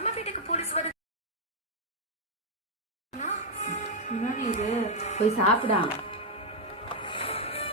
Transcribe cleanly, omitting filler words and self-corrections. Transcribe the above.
நம்ம வீட்டுக்கு போலீஸ் வருது. முன்னாடி இது போய் சாப்பிடான்.